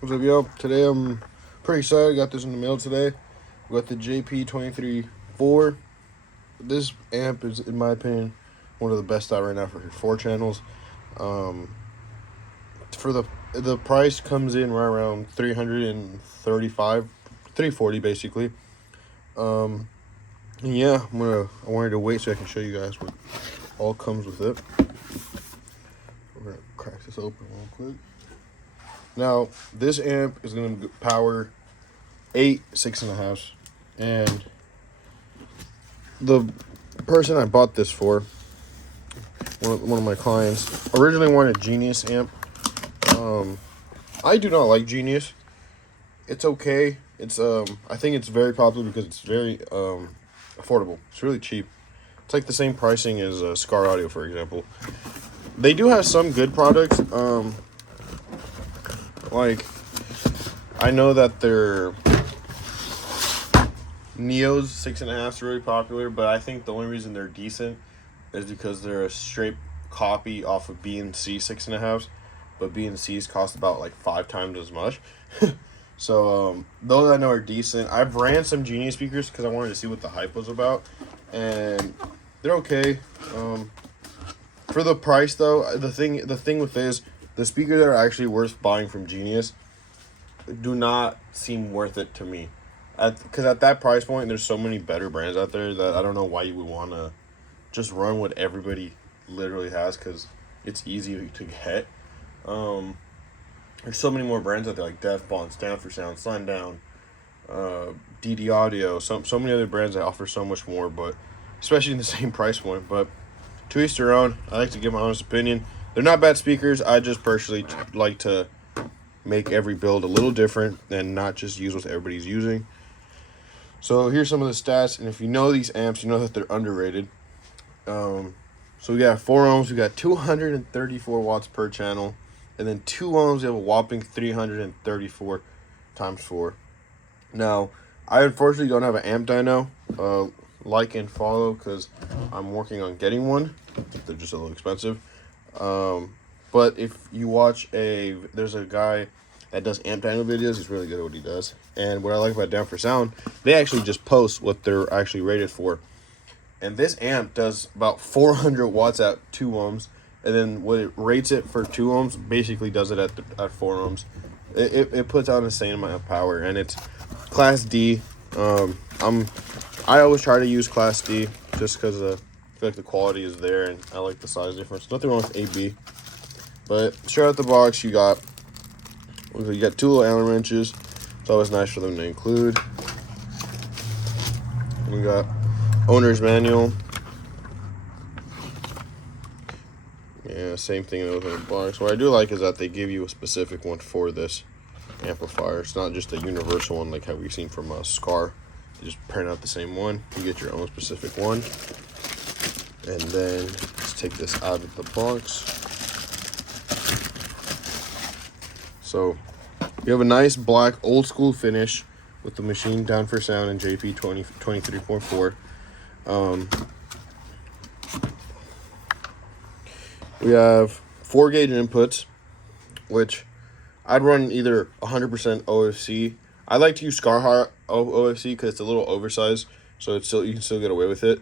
What's up, yo? Today I'm pretty excited. Got this in the mail today. We got the JP23 4. This amp is, in my opinion, one of the best out right now for 4 channels. Um, for the price comes in right around 335, 340 basically. And yeah, I wanted to wait so I can show you guys what all comes with it. We're gonna crack this open real quick. Now, this amp is going to power 8 6.5s, and the person I bought this for, one of my clients, originally wanted Genius amp. I do not like Genius. It's okay. It's I think it's very popular because it's very affordable. It's really cheap. It's like the same pricing as Scar Audio, for example. They do have some good products. Like, I know that their Neo's 6.5s are really popular, but I think the only reason they're decent is because they're a straight copy off of B&C 6.5s, but B&C's cost about like 5 times as much. So those I know are decent. I've ran some Genius speakers because I wanted to see what the hype was about, and they're okay. For the price though, the thing with this, the speakers that are actually worth buying from Genius do not seem worth it to me. Because at that price point, there's so many better brands out there that I don't know why you would want to just run what everybody literally has, because it's easy to get. There's so many more brands out there, like Down4sound, Sundown, DD Audio, so many other brands that offer so much more, but especially in the same price point. But to each their own. I like to give my honest opinion. They're not bad speakers. I just personally like to make every build a little different and not just use what everybody's using. So here's some of the stats, and if you know these amps, you know that they're underrated. So we got 4 ohms, we got 234 watts per channel, and then 2 ohms, we have a whopping 334 times 4. Now, I unfortunately don't have an amp dyno. Like and follow, because I'm working on getting one. They're just a little expensive. But if you watch there's a guy that does amp dyno videos. He's really good at what he does. And what I like about Down4sound, they actually just post what they're actually rated for. And this amp does about 400 watts at 2 ohms. And then what it rates it for 2 ohms basically does it at 4 ohms. It puts out an insane amount of power. And it's Class D. I always try to use Class D just because I feel like the quality is there and I like the size difference. Nothing wrong with AB. But straight out the box, you got 2 little Allen wrenches. It's always nice for them to include. We got owner's manual. Yeah, same thing that was in the box. What I do like is that they give you a specific one for this amplifier. It's not just a universal one like how we've seen from Scar. You just print out the same one. You get your own specific one. And then let's take this out of the box. So you have a nice black old school finish with the machine Down4sound and JP23.4. We have 4 gauge inputs, which I'd run either 100% OFC. I like to use Scar High OFC because it's a little oversized, so you can still get away with it.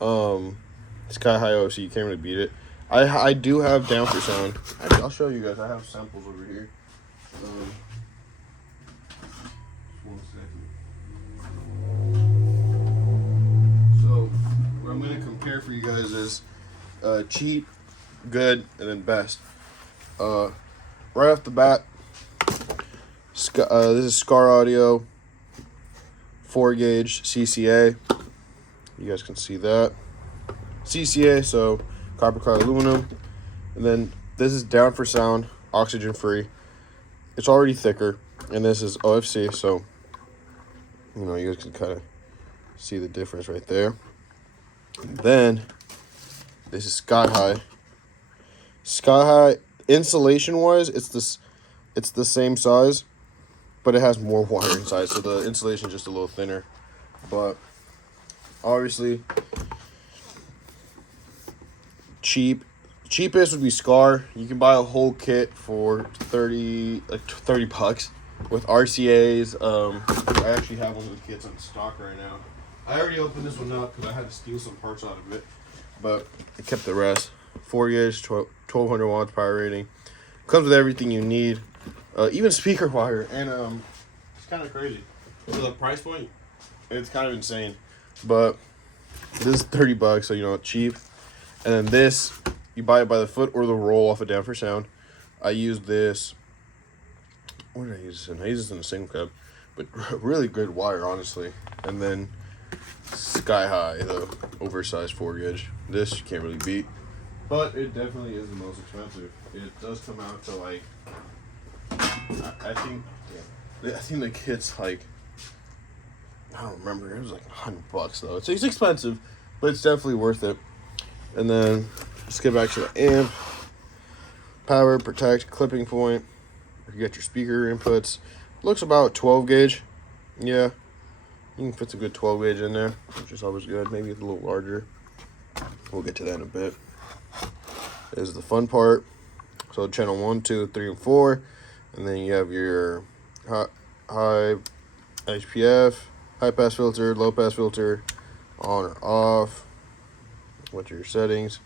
Sky High OFC, you can't really beat it. I do have Down4sound. Actually, I'll show you guys. I have samples over here. One second. So what I'm going to compare for you guys is cheap, good, and then best. Right off the bat, this is Scar Audio 4 gauge CCA. You guys can see that. CCA, so copper clad aluminum. And then this is Down4sound, oxygen free. It's already thicker, and this is OFC, so you guys can kind of see the difference right there. And then this is Sky High. Sky High, insulation wise, it's the same size, but it has more wire inside, so the insulation is just a little thinner. But obviously cheap cheapest would be Scar. You can buy a whole kit for 30 bucks with RCA's. I actually have one of the kits in stock right now. I already opened this one up because I had to steal some parts out of it, but I kept the rest. 4 gauge, 1200 watts power rating. Comes with everything you need, even speaker wire, and it's kind of crazy. So the price point, it's kind of insane, but this is 30 bucks, so you know, cheap. And then this, you buy it by the foot or the roll off of Down4sound. I use this. What did I use this in? I use this in a single cab, but really good wire, honestly. And then Sky High, the oversized 4 gauge. This you can't really beat, but it definitely is the most expensive. It does come out to like, I think the kit's like, I don't remember. It was like $100 though. It's expensive, but it's definitely worth it. And then let's get back to the amp. Power, protect, clipping point. You get your speaker inputs. Looks about 12 gauge. Yeah, you can fit a good 12 gauge in there, which is always good. Maybe a little larger. We'll get to that in a bit. This is the fun part. So channel 1, 2, 3, and 4, and then you have your high HPF, high pass filter, low pass filter, on or off. What are your settings?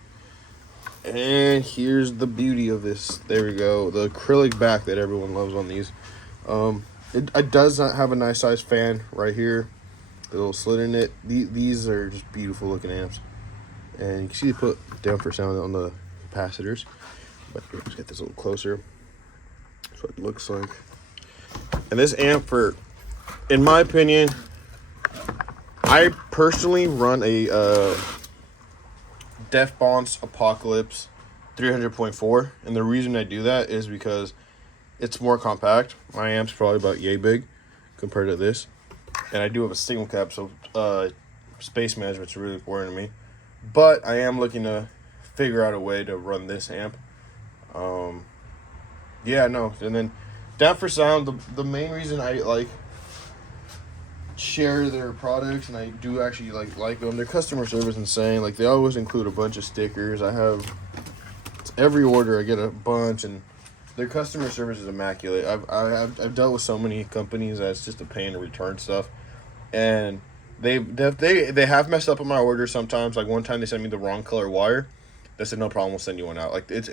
And here's the beauty of this. There we go. The acrylic back that everyone loves on these. It does not have a nice size fan right here. The little slit in it. These are just beautiful looking amps. And you can see they put Down4sound on the capacitors. But let's get this a little closer. That's what it looks like. And this amp, in my opinion, I personally run a Bonds Apocalypse 300.4, and the reason I do that is because it's more compact. My amp's probably about yay big compared to this, and I do have a single cab, so space management's really important to me. But I am looking to figure out a way to run this amp. Yeah, no, and then Down4sound, the main reason I like share their products, and I do actually like them. Their customer service is insane. Like, they always include a bunch of stickers. I have every order I get a bunch, and their customer service is immaculate. I've dealt with so many companies that it's just a pain to return stuff, and they have messed up on my order sometimes. Like, one time they sent me the wrong color wire. They said no problem, we'll send you one out. Like, it's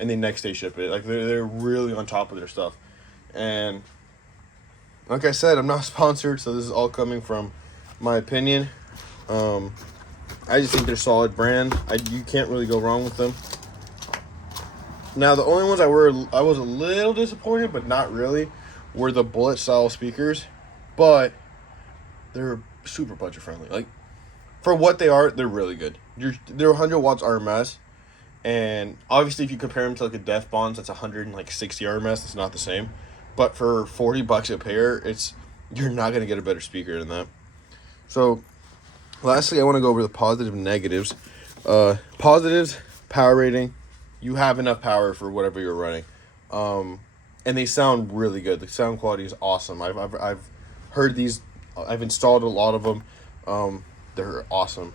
and then next day ship it. Like, they're really on top of their stuff. And like I said, I'm not sponsored, so this is all coming from my opinion. I just think they're a solid brand. You can't really go wrong with them. Now, the only ones I was a little disappointed, but not really, were the bullet style speakers. But they're super budget friendly. Like, for what they are, they're really good. They're 100 watts RMS, and obviously if you compare them to like a Bonds that's 160 RMS, it's not the same. But for 40 bucks a pair, you're not gonna get a better speaker than that. So, lastly, I want to go over the positive and negatives. Positives: power rating. You have enough power for whatever you're running, and they sound really good. The sound quality is awesome. I've heard these. I've installed a lot of them. They're awesome.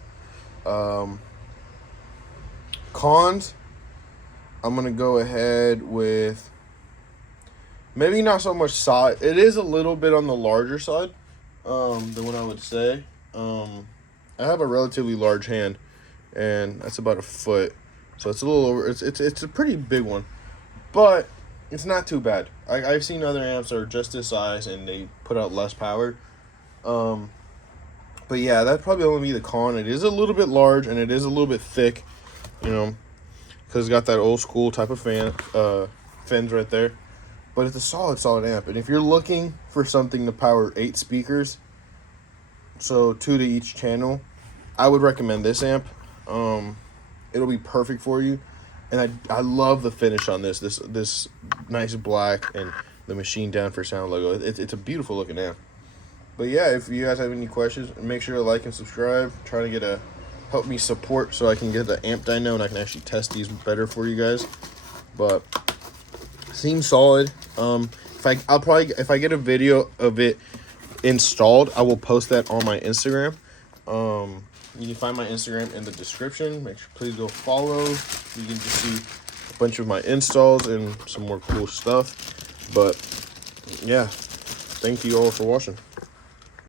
Cons, I'm gonna go ahead with maybe not so much size. It is a little bit on the larger side than what I would say. I have a relatively large hand, and that's about a foot, so it's a little over. It's a pretty big one, but it's not too bad. I've seen other amps that are just this size and they put out less power. But yeah, that'd probably only be the con. It is a little bit large, and it is a little bit thick, you know, because it's got that old school type of fins right there. But it's a solid amp. And if you're looking for something to power 8 speakers, so 2 to each channel, I would recommend this amp. It'll be perfect for you. And I love the finish on this nice black and the machine Down4sound logo. It's a beautiful looking amp. But yeah, if you guys have any questions, make sure to like and subscribe. Trying to help me support so I can get the amp dyno and I can actually test these better for you guys. But seems solid. If I get a video of it installed, I will post that on my Instagram. You can find my Instagram in the description. Make sure, please go follow. You can just see a bunch of my installs and some more cool stuff. But yeah, thank you all for watching.